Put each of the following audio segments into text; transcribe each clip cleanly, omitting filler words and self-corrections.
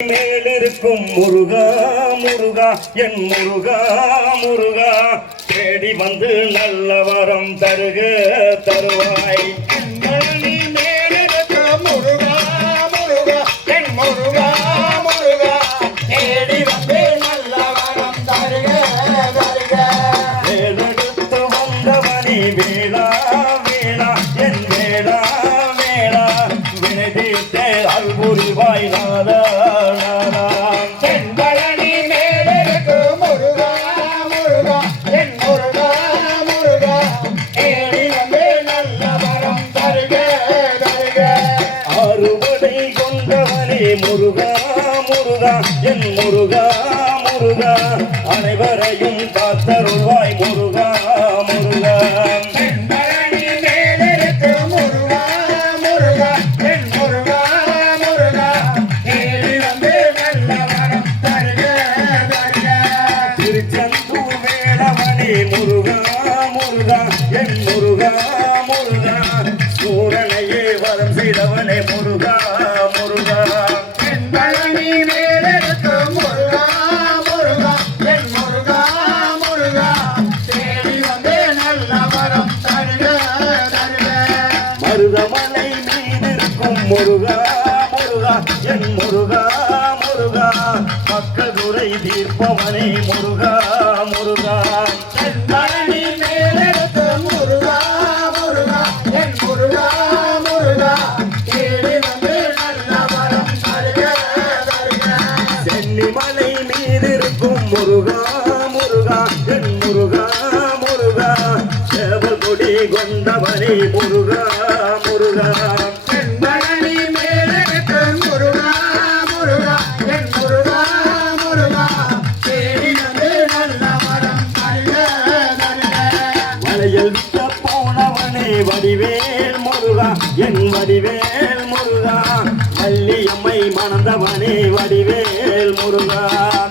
மேலிருக்கும் முருகா முருகா என் முருகா முருகா தேடி வந்து நல்ல வரம் தருக தருவாய். நீ மேலிருக்கும் முருகா முருகா என் முருகா முருகா தேடி வந்து நல்ல வரம் தருக தருக. வேலெடுத்து வந்தவனி வேளா வேளா என் வேளா வேளா வினை தீர்த்த அல்புரிவாய் நாதா நாதா. செம்பழனி மேலிருக்கும் முருகா முருகா என் முருகா முருகா தேடி வந்து நல்ல வரம் தருக தருக. அறுபடை கொண்டவனே முருகா முருகா என் முருகா முருகா அனைவரையும் காத்தருள்வாய் முருகா முருகா. செம்பழனி மேலிருக்கும் முருகா முருகா என் முருகா முருகா தேடி வந்து நல்ல வரம் தருக தருக. திருச்செந்தூர் வேளவனே முருகா முருகா என் முருகா முருகா சூரனையே வரம் செய்தவனே முருகா முருகா. செம்பழனி மேலிருக்கும் முருகா முருகா என் முருகா முருகா தேடி வந்து நல்ல வரம் தருக தருக. மருதமலை மீதிருக்கும் முருகா முருகா என் முருகா முருகா மக்கள் துறை தீர்ப்பவனே முருகா முருகா. செம்பழனி மேலிருக்கும் முருகா முருகா என் முருகா முருகா தேடி வந்து நல்ல வரம் தருக தருக. சென்னிமலை மீதிருக்கும் முருகா முருகா என் முருகா முருகா சேவல் கொடி கொண்டவனே முருகா முருகா. செம்பழனி மேலிருக்கும் முருகா முருகா என் முருகா முருகா தேடி வந்து நல்ல வரம் தருக தருக. மலையில் விட்ட போனவனே வடிவேல் முருகா என் வடிவேல் முருகா வள்ளியம்மை மணந்தவனே வடிவேல் முருகா.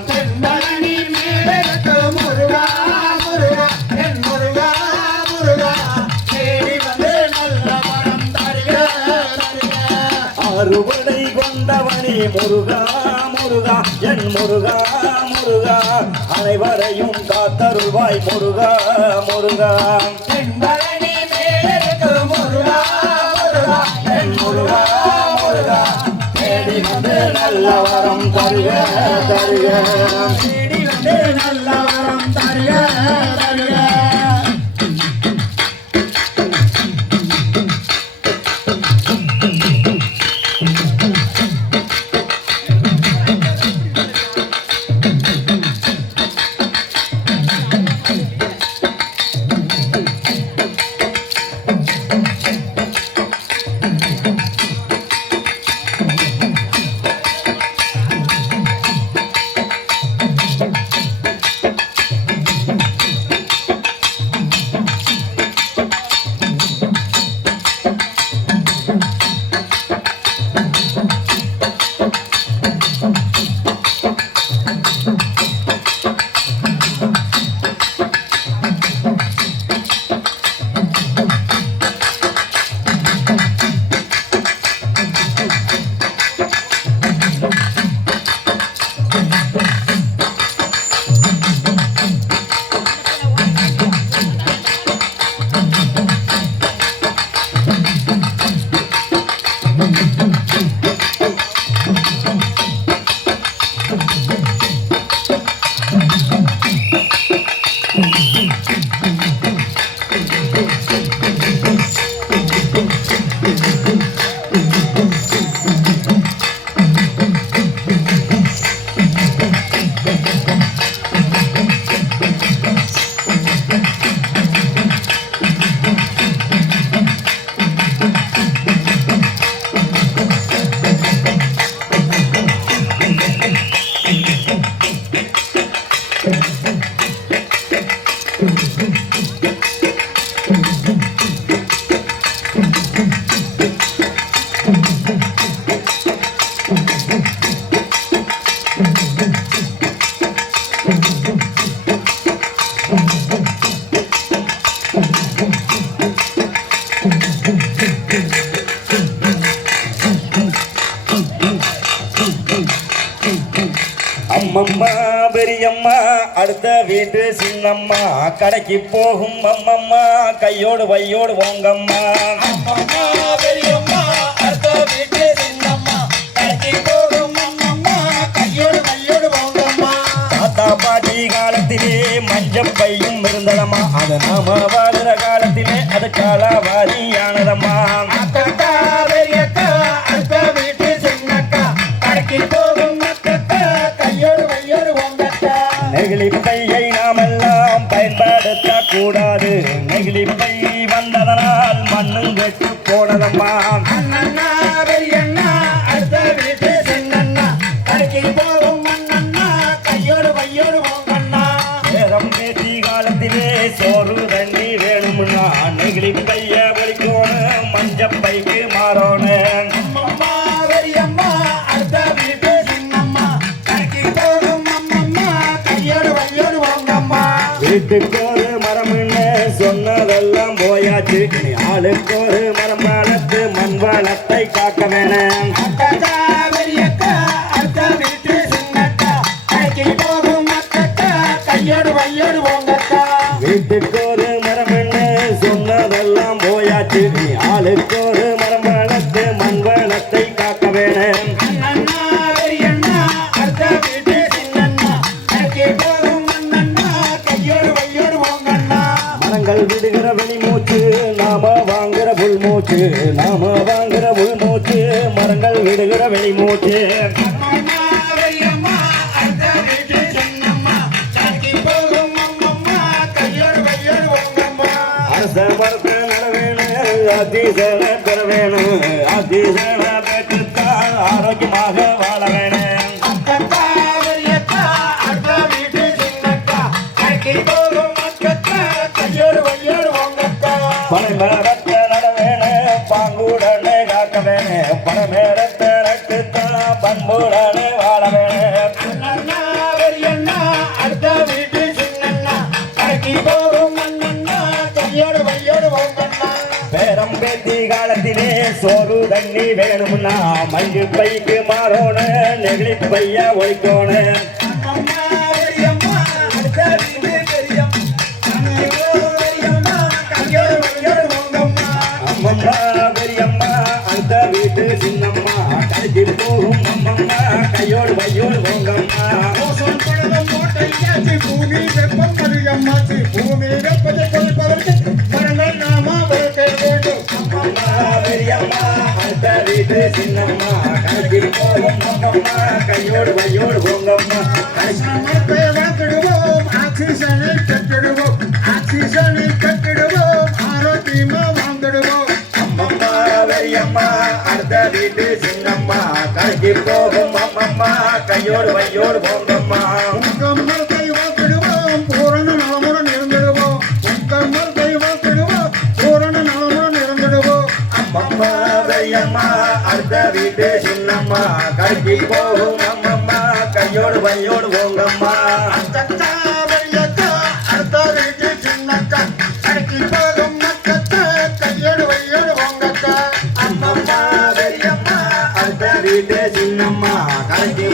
செம்பழனி மேலிருக்கும் முருகா முருகா என் முருகா முருகா தேடி வந்து நல்ல வரம் தருக தருக. அறுவடை கொண்டவனே முருகா முருகா என் முருகா முருகா அனைவரையும் காத்தருள்வாய் முருகா முருகா. செம்பழனி மேலிருக்கும் முருகா முருகா என் முருகா முருகா தேடி வந்து நல்ல வரம் தருக தருக. தேடி வந்து நல்ல வரம் தருக தருக. அம்மம்மா பெரியம்மா அடுத்த வீட்டு சின்னம்மா கடைக்கு போகும் அம்மம்மா கையோடு வையோடு போங்கம்மா. அம்மம்மா பெரியம்மா அடுத்த வீட்டு சின்னம்மா கடைக்கு போகும் அம்மம்மா கையோடு கையோடு போங்கம்மா. தாத்தா பாட்டி காலத்திலே மஞ்சள் பையும் இருந்ததம்மா அது நாம வாடுற காலத்திலே அது காலாவாரியானதம்மா. அக்கா பெரியக்கா அடுத்த வீட்டு சின்னக்கா கடைக்கு போகும் அக்கா கையோடு கையோடு போங்கக்கா. நெகிழி பையை நாமெல்லாம் பயன்படுத்த கூடாது நெகிழி பை வந்ததனால் மண்ணும் கெட்டு போனதம்மா. அண்ணா பெரியண்ணா அடுத்த வீட்டு சின்னண்ணா கடைக்கு போகும் அண்ணா கையோடு கையோடு போங்கண்ணா. நேரம் பேசி காலத்திலே சோறு தண்ணி வேணும்னா நெகிழி பைய வலிக்கோணும் மஞ்சள் பைக்கு மாறணும். அம்மம்மா பெரியம்மா அடுத்த வீட்டு சின்னம்மா கடைக்கு போகும் அம்மம்மா கையோடு கையோடு போங்கம்மா. வீட்டுக்கு ஒரு மரம்னு சொன்னதெல்லாம் போயாச்சு இனி ஆளுக்கு ஒரு மரம் வளர்த்து மண் வளத்தை காக்க வேணும். அக்கா பெரியக்கா அடுத்த வீட்டு சின்னக்கா கடைக்கு போகும் அக்கா கையோடு கையோடு போங்கக்கா. வீட்டுக்கு ஒரு மரம்னு சொன்னதெல்லாம் போயாச்சு இனி ஆளுக்கு ஒரு மரம் வளர்த்து மண் வளத்தை காக்க வேணும். அண்ணா பெரியண்ணா அடுத்த வீட்டு சின்னண்ணா கடைக்கு போகும் அண்ணா கையோடு கையோடு போங்கண்ணா. மரங்கள் விடுகிற வெளிமூச்சு நாம வாங்குற புல்மூச்சு நாம வாங்குற புல்மூச்சு மரங்கள் விடுகிற வெளிமூச்சு. அம்மம்மா பெரியம்மா அடுத்த வீட்டு சின்னம்மா கடைக்கு போகும் அம்மம்மா கையோடு கையோடு போங்கம்மா. அரச மரத்தை நட வேணும் அதிசல பெற வேணும் அதிசல பெற்றுத்தான் ஆரோக்கியமாக வாழ வேணும். அக்கா பெரியக்கா அடுத்த வீட்டு சின்னக்கா கடைக்கு போகும் அக்கா கையோடு கையோடு போங்கக்கா. பனை மரத்தை நட வேணும் பாங்குடனே காக்க வேணும் பனை மரத்தை நட்டுத்தான் பண்புடனே வாழ வேணும். அண்ணா பெரியண்ணா அடுத்த வீட்டு சின்னண்ணா கடைக்கு போகும் அண்ணா கையோடு கையோடு போங்கண்ணா. பேரம் பேத்தி காலத்திலே சோறு தண்ணி வேணும்னா மஞ்சு பைக்கு மாறோணும் நெகிழி பைய ஒழிக்கோணும். அம்மம்மா பெரியம்மா அடுத்த வீட்டு பெரியம்மா பெரியம்மா கையோடு கையோடு போங்கம்மா. அம்மம்மா பெரியம்மா அந்த வீட்டு சின்னம்மா கடைக்கு போகும் அம்மம்மா கையோடு வையோடு போங்கம்மா. ஓசோன் படலம் மூட்டையாச்சு பூமி வெப்பம் அதிகமாச்சு பூமி வெப்பத்தை குறைப்பதற்கு மரங்கள் நாம வளர்க்க வேண்டும். அம்மம்மா பெரியம்மா அந்த வீட்டு சின்னம்மா கடைக்கு போகும் அம்மம்மா கையோடு வையோடு போங்கம்மா. மரத்தை வளர்த்திடுவோம் ஆக்சிஜனை கட்டிடுவோம் ஆக்சிஜனை கட்டிடுவோம் ஆரோக்கியமா வாழ்ந்துடுவோம். அம்மம்மா பெரியம்மா அந்த வீட்டு சின்னம்மா கடைக்கு போகும் அம்மம்மா கையோடு வையோடு போங்கம்மா. உங்கள் மரத்தை வளர்த்திடுவோம் பூரண நலமுடன் இருந்திடுவோம் உங்கள் மரத்தை வளர்த்திடுவோம் பூரண நலமுடன் இருந்திடுவோம். அம்மம்மா பெரியம்மா அந்த வீட்டு சின்னம்மா கடைக்கு போகும் அம்மம்மா கையோடு வையோடு போங்கம்மா. அக்கா பெரியக்கா அடுத்த வீட்டு சின்னக்கா கடைக்கு போகும் அக்கா கையோடு வையோடு போங்கக்கா. அம்மம்மா பெரியம்மா அந்த வீட்டு சின்னம்மா கடைக்கு